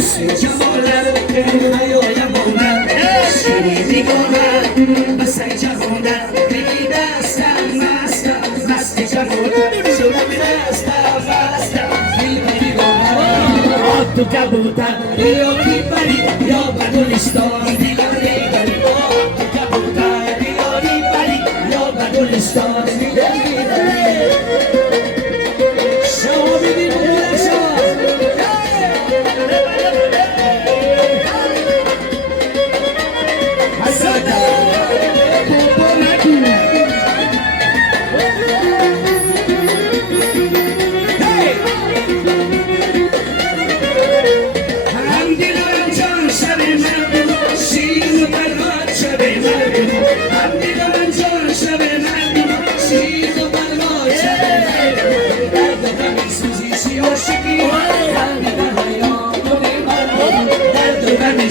جمالت حیایم آمد شبی میگوید بسه جوانت بگی دستم مستم مست جوانت شبی دستم مستم میگوید تو کبوتر یا کی پری یا بدولستان دیگری داری تو کبوتر یا کی پری یا بدولستان دیگری داری شما بیدیم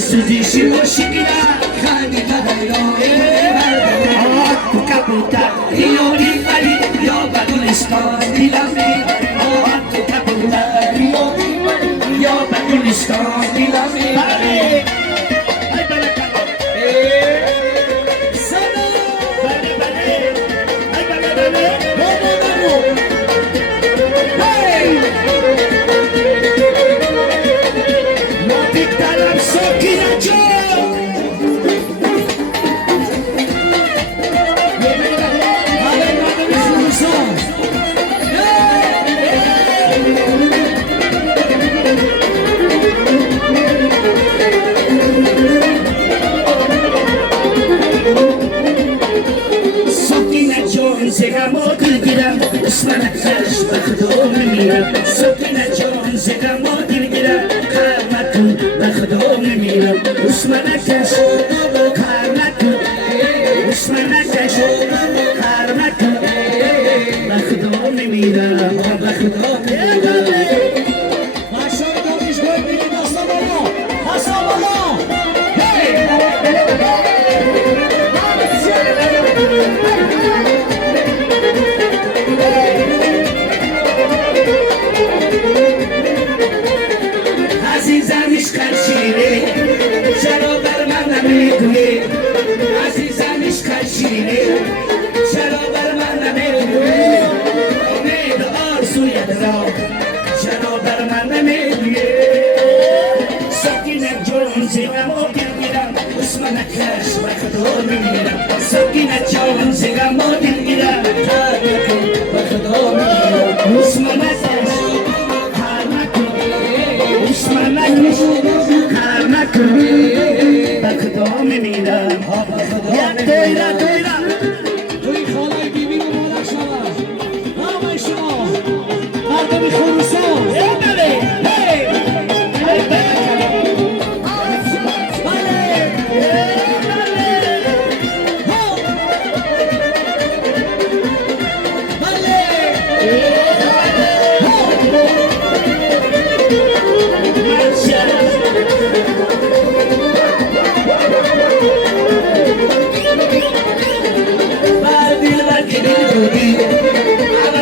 سوزیشی و شکیلا خالی بدایان تو کبوتر یاری بری یا بدولستان دیلمی تو کبوتر یاری بری یا بدولستان دیلمی زگمو دل گیرم اسمنت فرش بخدا میمیرم سکینه جان زگمو دل گیرم قرمتون بخدا میمیرم اسمنتش قرمتون اسمنتش قرمتون بخدا میمیرم بخدا میمیرم عزیزمش کشیره چرا بر من نمیگویی امید آرزویت را چرا بر من نمیگویی سکینه جان زیغمو دل گیرم اسمنکش بخدا میمیرم سکینه جان زیغمو دل گیرم بخدا میمیرم اسمنکش اسمنکش بخدا میمیرم یک دیره توی خالای بیبی مبارک شود همه شما مردم خراسان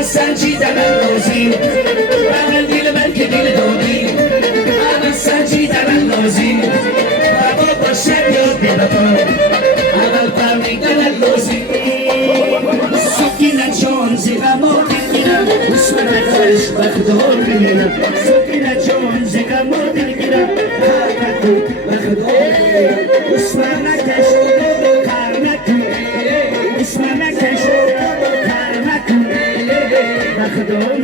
سنجیدن اندازی بغل دیل بلکه دیل دادی اول سنجیدن اندازی بابا باشد یاد بیبتا اول فهمیدن اندازی سکینه جان زیغما دل گیرم اسمنتش بخدا میمیرم سکینه جان زیغما دل گیرم بخدا میمیرم اسمنتش اسمنتش خدا